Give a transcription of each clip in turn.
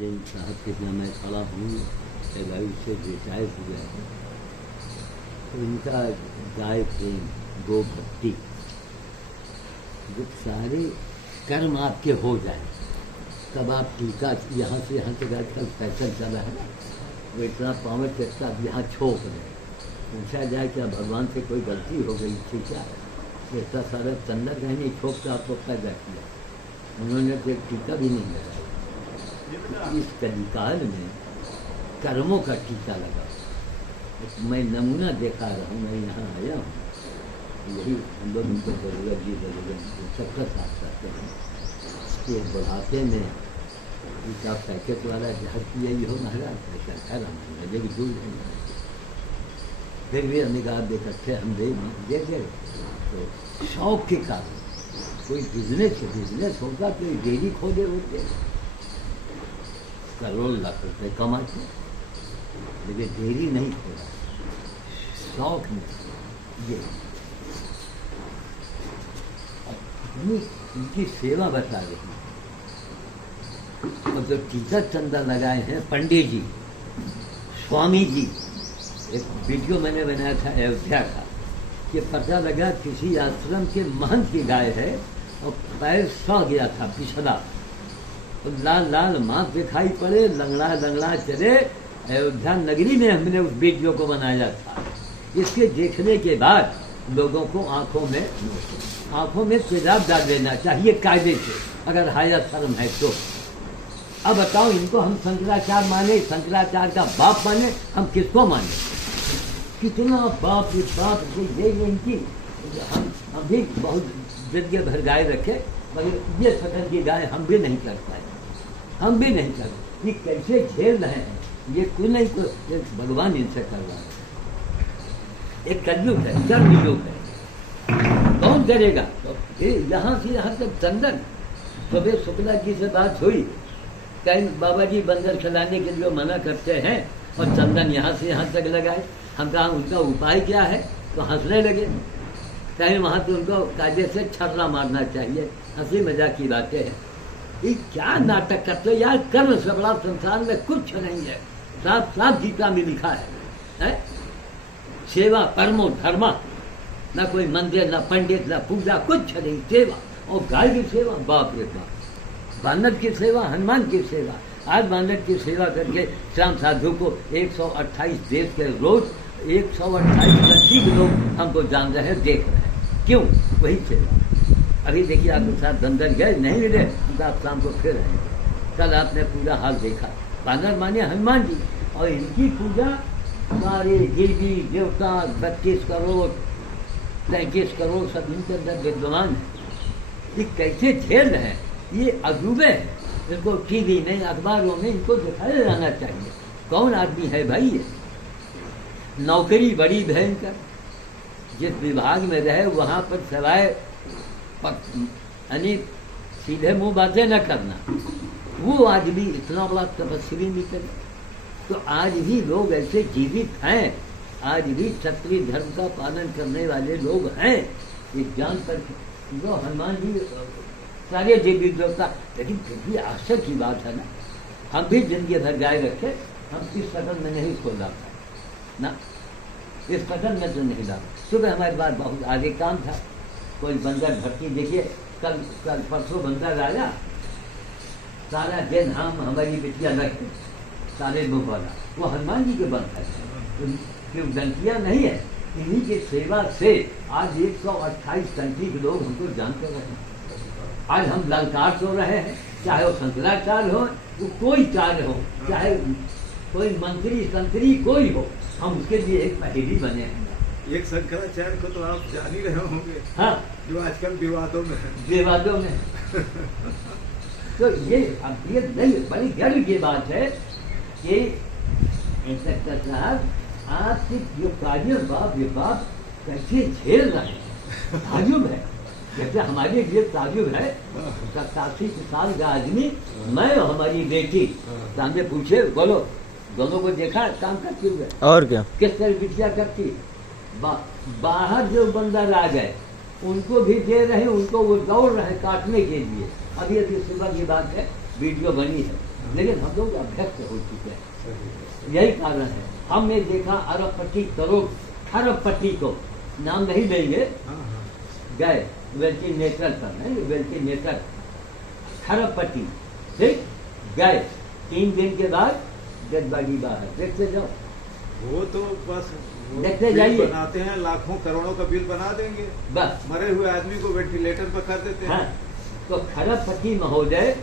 जैन साहब के जहाँ मैं खड़ा हूँ भाई से रिटायर हुआ है, तो इनका गाय प्रेम गो भक्ति जब सारे कर्म आपके हो जाए तब आप टीका यहाँ से तक आजकल फैशन चला है ना, वो इतना पावर चलता अब यहाँ छोप रहे, पूछा जाए क्या भगवान से कोई गलती हो गई थी क्या, ऐसा सारा चंदा कहने छोप से आपको पैदा किया, उन्होंने तो एक टीका भी नहीं लगाया। इस कलिकाल में कर्मों का टीका लगा। मैं नमूना देखा रहा हूँ, मैं यहाँ आया हूँ, यही हम लोग उनको ज़रूरत जी ज़रूरत सबका साथ करते हैं कि बुढ़ापे में उसका पैकेट वाला जहाज किया ही हो महाराज, पैसा खा रहा मुझे भी दूर नहीं, फिर भी हमने कहा बेकट्ठे हम दे गए। तो शौक के कारण कोई बिजनेस होगा, कोई डेयरी खोले होते करोड़ लाख रुपए कमाते, लेकिन डेयरी नहीं खोला, शौक में ये उनकी सेवा बता रही है। और जो टीका चंदा लगाए हैं पंडित जी, स्वामी जी, एक वीडियो मैंने बनाया था अयोध्या का, कि पता लगा किसी आश्रम के महंत की गाय है और पैर सड़ गया था पिछला, तो लाल लाल मांस दिखाई पड़े, लंगड़ा लंगड़ा चले। अयोध्या नगरी में हमने उस वीडियो को बनाया था। इसके देखने के बाद लोगों को आंखों में तेजाब डाल देना चाहिए कायदे से, अगर हाया शर्म है तो। अब बताओ, इनको हम शंकराचार्य माने, शंकराचार्य का बाप माने, हम किसको माने? कितना बाप ये इनकी हम भी बहुत जगह भर गाय रखे, मगर ये सदन की गाय हम भी नहीं कर पाए, हम भी नहीं कर पाए। ये कैसे झेल रहे हैं, ये कोई नहीं, कोई भगवान इनसे कर रहा है। एक कलयुग है, कर्म युग है, कौन करेगा? तो यहाँ से यहाँ तक चंदन। सुबह शुक्ला जी से बात हुई, कहीं बाबा जी बंदर खिलाने के लिए मना करते हैं और चंदन यहाँ से यहाँ तक लगाए। हम कहा उनका उपाय क्या है, तो हंसने लगे। कहीं वहाँ तो उनको कायदे से छर्रा मारना चाहिए, हंसी मजाक की बातें हैं। ये क्या नाटक करते हो यार, कर्म से बड़ा संसार में कुछ नहीं है। साफ साफ गीता में लिखा है? सेवा परमो धर्मा, ना कोई मंदिर, ना पंडित, ना पूजा, कुछ नहीं, सेवा। और गाय की सेवा, बाप रे बाप। बानर की सेवा, हनुमान की सेवा। आज बानर की सेवा करके श्याम साधु को 128 देश के रोज 128 कंट्री के लोग हमको जान रहे हैं, देख रहे हैं। क्यों? वही सेवा। अभी देखिए आपके साथ बंदर गए, नहीं मिले, तो आप शाम को फिर आएंगे। कल आपने पूरा हाल देखा। बानर माने हनुमान जी, और इनकी पूजा सारे देवी देवता 32 करोड़ 33 करोड़ सब इनके अंदर विद्यमान है। ये कैसे झेल रहे हैं, ये अजूबे हैं। इनको टीवी में, अखबारों में इनको दिखाया जाना चाहिए। कौन आदमी है भाई ये? नौकरी बड़ी भयंकर, जिस विभाग में रहे वहाँ पर सवाए यानी सीधे मुंह बातें न करना, वो आदमी इतना बड़ा तपस्वी निकले। तो आज भी लोग ऐसे जीवित हैं, आज भी क्षत्रिय धर्म का पालन करने वाले लोग हैं, ये जान कर जो हनुमान जी सारे देवी देवता। लेकिन फिर भी आश्चर्य की बात है ना, हम भी जिंदगी भर गाय रखे, हम इस कदम में नहीं खोला ना, इस कदम में तो नहीं ला। सुबह हमारे पास बहुत आगे काम था, कोई बंदर भर्ती, देखिए कल परसों बंदर आया, सारा दिन हम हमारी बिटिया लगे, सारे मुँह वाला, वो हनुमान जी के बंद है, क्यों गलतियाँ नहीं है। इन्हीं की सेवा से आज 128 कंट्री के लोग हमको जानते रहे। आज हम ललकार सो रहे हैं, चाहे वो शंकराचार्य हो, वो कोई कार्य हो, चाहे कोई मंत्री संतरी कोई हो, हम उसके लिए एक पहेली बने हैं। एक शंकराचार्य को तो आप जान ही रहे होंगे, हाँ, जो आजकल विवादों में है। विवादों में तो ये अब ये नहीं, बड़ी गर्व की बात है कि इंस्पेक्टर साहब आपके जो कार्य बाप ये बाप कैसे झेल रहे हैं, ताजुब है। जैसे हमारे लिए ताजुब है, 87 साल का आदमी, मैं और हमारी बेटी, सामने पूछे बोलो, दोनों को देखा काम करती हुए, और क्या किस तरह बिटिया करती। बाहर जो बंदर आ गए उनको भी दे रहे, उनको वो दौड़ रहे काटने के लिए। अभी अभी सुबह की बात है, वीडियो बनी है, लेकिन हम लोग अभ्यस्त हो चुके हैं। सही है। यही कारण है। हमने देखा अरबपति करोड़ खरबपति को नाम नहीं लेंगे, हाँ हाँ गए वेंटिलेटर पर, नहीं वेंटिलेटर, खरबपति, ठीक, गए 3 दिन के बाद डेड बॉडी बाहर, देखते जाओ। वो तो बस वो देखते बिल जाइए। बनाते हैं, लाखों करोड़ों का बिल बना देंगे, बस मरे हुए आदमी को वेंटिलेटर पर कर देते हाँ, हैं। तो खरबपति महोदय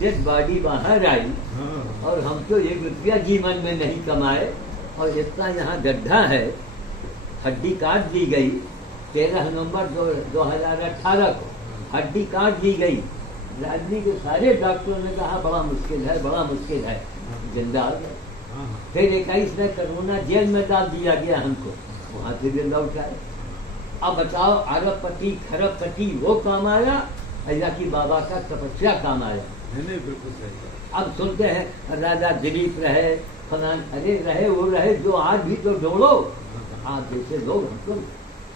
डेड बॉडी बाहर आई हाँ और हम तो 1 रुपया जीवन में नहीं कमाए, और इतना यहाँ गड्ढा है, हड्डी काट दी गई 13 नवंबर 2018 को, हड्डी काट दी गई। राज्य के सारे डॉक्टरों ने कहा बड़ा मुश्किल है, बड़ा मुश्किल है, जिंदा आ गए। हाँ हाँ। फिर 21 में करोना जेल में डाल दिया गया हमको, वहां से जिंदा उठाए। अब बताओ अरबपति खरबपति वो काम आया या कि बाबा का तपस्या काम आया? नहीं नहीं, बिल्कुल सही बात। अब सुनते हैं राजा दिलीप रहे, फलान, अरे रहे वो रहे, जो आज भी तो जोड़ो। आप जैसे लोग हमको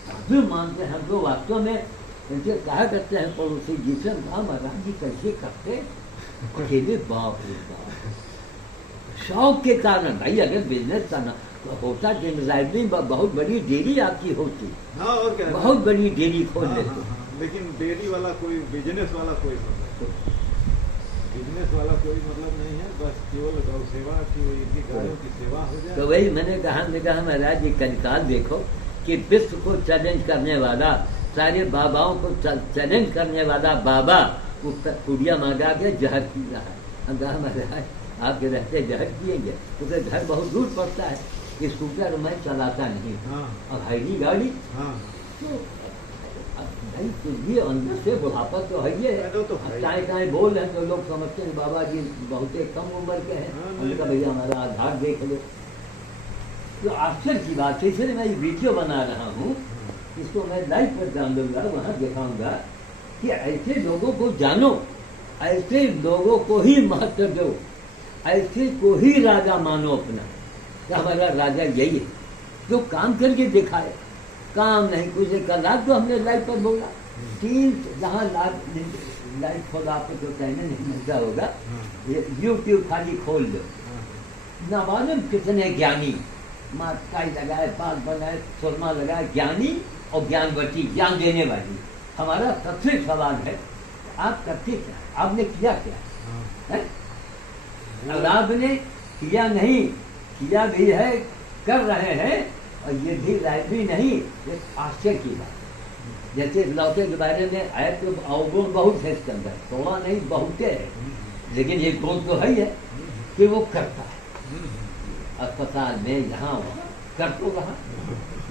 साधु मानते हैं, हम लोग वास्तव में इनसे कहा करते हैं पड़ोसी जी से, कहा महाराज जी कैसे करते अकेले? बाप रे बाप, शौक के कारण। भाई अगर बिजनेस करना तो होता जिम्मेदारी, बहुत बड़ी डेयरी आपकी होती, हाँ और क्या, बहुत बड़ी डेयरी खोल हाँ, लेते। हाँ, हाँ। लेकिन डेयरी वाला कोई, बिजनेस वाला कोई मतलब, बिजनेस वाला कोई मतलब नहीं है, बस केवल गौ सेवा की, इनकी गायों की सेवा हो जाए। तो वही मैंने कहा महाराज जी कंकाल देखो कि विश्व को चैलेंज करने वाला, सारे बाबाओं को चैलेंज करने वाला बाबा कुड़िया मांगा के जहर पी रहा है। हम कहा महाराज आपके रहते जहर पिएंगे, क्योंकि घर बहुत दूर पड़ता है, स्कूटर मैं चलाता नहीं, हाँ और हाईली गाड़ी, हाँ। तो अब भाई कुछ भी अंदर से बुढ़ापा तो है ये अरे वो तो है। चाहे चाहे बोल रहे हैं तो लोग समझते हैं बाबा जी बहुत कम उम्र के हैं। हाँ, हमने कहा भैया हमारा आधार देख लो। तो आश्चर्य की बात है, इसलिए मैं ये वीडियो बना रहा हूँ, इसको मैं लाइव पर डाल दूंगा, वहाँ दिखाऊंगा कि ऐसे लोगों को जानो, ऐसे लोगों को ही महत्व दो, ऐसे को ही राजा मानो अपना, कि हमारा राजा यही है जो काम करके दिखाए, काम नहीं कुछ। कल रात तो हमने लाइव पर बोला, 3 जहाँ लाइव खोला, आपको तो कहने नहीं मिलता होगा, ये यूट्यूब खाली खोल दो, ना मालूम कितने ज्ञानी, माई लगाए, पाग बनाए, सुरमा लगाए, ज्ञानी और ज्ञानवती, ज्ञान देने वाली। हमारा सबसे सवाल है आप करते क्या, आपने किया क्या है? और आपने किया नहीं, किया भी है, कर रहे हैं, और ये भी राय भी नहीं, ये आश्चर्य की बात। जैसे लौटे के बारे में आए तो अवगुण बहुत है इसके अंदर, थोड़ा नहीं बहुते है, लेकिन ये गुण तो है ही है कि वो करता है, अस्पताल में यहाँ वहाँ कर तो रहा,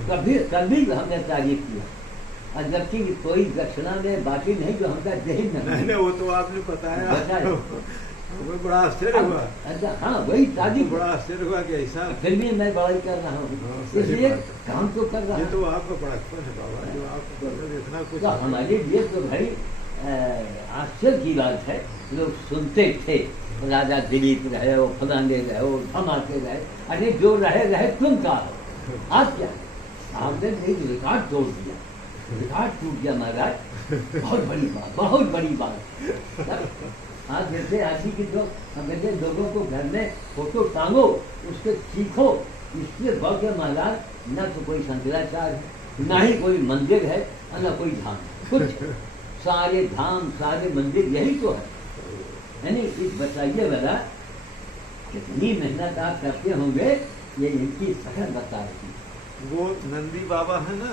कभी हमने तारीफ किया, और जबकि कोई दक्षिणा में बाकी नहीं जो हमका दही नहीं, वो तो आपने बताया, वो बड़ा आश्चर्य हुआ। अच्छा हाँ, वही तारीफ, बड़ा आश्चर्य हुआ कि ऐसा, फिर भी मैं बड़ाई कर रहा हूँ, हाँ, सही इसलिए बात है। काम तो कर रहा ये हूँ। तो आपका बड़प्पन है बाबा, जो आप इतना कुछ। तो हमारे लिए तो भाई आश्चर्य की बात है, लोग सुनते थे राजा दिलीप रहे हो, फलाने रहे हो, धमाके रहे, अरे जो रहे तुम का हो, आप क्या आपने नहीं रिकॉर्ड तोड़ दिया, रिकॉर्ड टूट गया महाराज, बहुत बड़ी बात, बहुत बड़ी बात। आप जैसे आदमी की जो अंग्रेजे लोगों को घर में फोटो टांगो, उससे सीखो, इससे बढ़ के महाराज न तो कोई शंकराचार्य है, ना ही कोई मंदिर है, और न कोई धाम, कुछ सारे धाम सारे मंदिर यही तो है। यानी इस बताइए वाला कितनी मेहनत आप करते होंगे, ये इनकी सकल बता रही। वो नंदी बाबा है ना,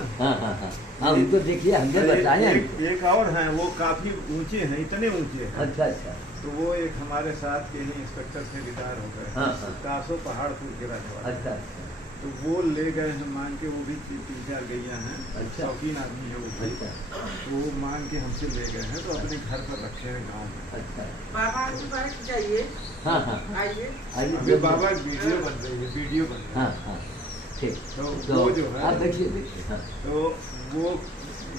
हाँ उनको देखिए, हमने बताया एक और हैं, वो काफी ऊंचे हैं, इतने ऊंचे हैं। अच्छा अच्छा, तो वो एक हमारे साथ के ही इंस्पेक्टर से रिटायर हो गए, हाँ। कासो पहाड़पुर के रहने वाले। अच्छा अच्छा, तो वो ले गए हैं, मान के, वो भी 3-4 गैया हैं, अच्छा। शौकीन आदमी है वो भी। अच्छा तो वो मान के हमसे ले गए हैं, तो अपने घर पर रखे हैं गाँव में। अच्छा, बाबा की बात जाइए, हाँ हाँ आइए। अभी बाबा की वीडियो बन रही है, वीडियो बन रही है। हाँ हाँ ठीक, तो वो जो है, आप देखिए देखिए, हाँ तो वो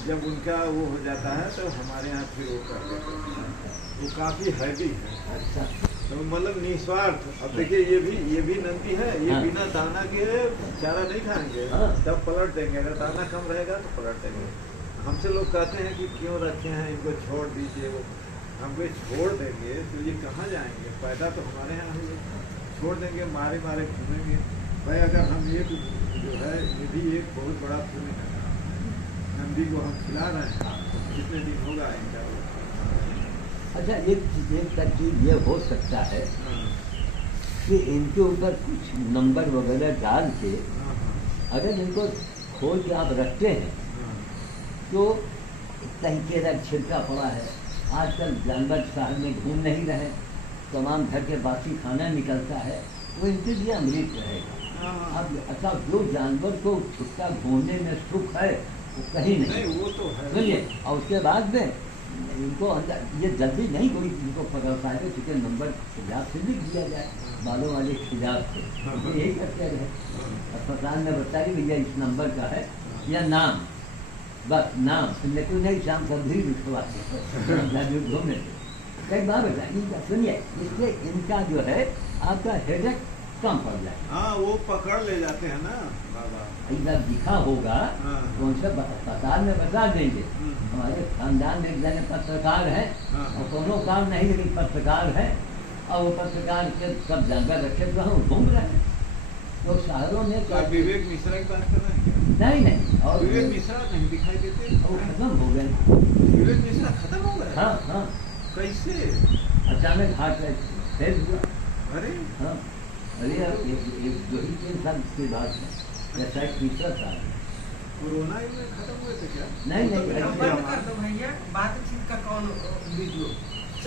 जब उनका वो हो जाता है तो हमारे यहाँ फिर वो कर देते हैं। वो काफी हैवी है, अच्छा तो मतलब निस्वार्थ। अब देखिए ये भी नंदी है, ये हाँ। बिना दाना के चारा नहीं खाएंगे, हाँ। तब पलट देंगे, अगर दाना कम रहेगा तो पलट देंगे। हमसे लोग कहते हैं कि क्यों रखे हैं इनको, छोड़ दीजिए वो। हम वे छोड़ देंगे तो ये कहाँ जाएंगे? पैदा तो हमारे यहाँ ही है। छोड़ देंगे, मारे मारे घूमेंगे। भाई अगर हम एक जो है ये भी एक बहुत बड़ा पुण्य है। नंदी को हम खिला रहे हैं तो कितने दिन होगा इनका? अच्छा, एक चीज ये हो सकता है कि इनके ऊपर कुछ नंबर वगैरह डाल के अगर इनको खोल के आप रखते हैं तो कहीं केरा छिड़का पड़ा है। आजकल जानवर शहर में घूम नहीं रहे, तमाम घर के बासी खाना निकलता है, वो इनके लिए अमृत रहेगा। अब अच्छा, जो जानवर को छुट्टा घूमने में सुख है वो कहीं नहीं, वो तो है। सुनिए, और उसके बाद में इनको अंदर ये जल्दी नहीं कोई इनको पकड़ता है, चिकन नंबर खिलाफ से लिख दिया जाए, बालों वाले खिलाफ से यही करते रहे। अस्पताल में बताइए भैया इस नंबर का है या नाम, बस नाम, लेकिन नहीं शाम सब्जी लिखवाते घूमने से कई बार बताइए। सुनिए, इसलिए इनका जो है आपका हेडेक कम पड़ जाए। हाँ, वो पकड़ ले जाते हैं ना बाबा। जब दिखा होगा तो उनसे अस्पताल में बता देंगे। हमारे खानदान में एक जने पत्रकार है और दोनों काम नहीं, लेकिन पत्रकार है और वो पत्रकार के सब जानवर रखे तो हम घूम रहे हैं। तो शहरों में तो विवेक मिश्रा की बात कर रहे हैं क्या? नहीं, और विवेक मिश्रा नहीं दिखाई देते। वो खत्म हो गए। विवेक मिश्रा खत्म हो गए? हाँ, कैसे? अचानक हार्ट फेल हुआ। अरे हाँ, अरे यार, एक 2-3 साल की बात है, या शायद तीसरा साल। कोरोना में खत्म हुए थे क्या? नहीं, बंद कर दो भैया, बातचीत का कौन वीडियो?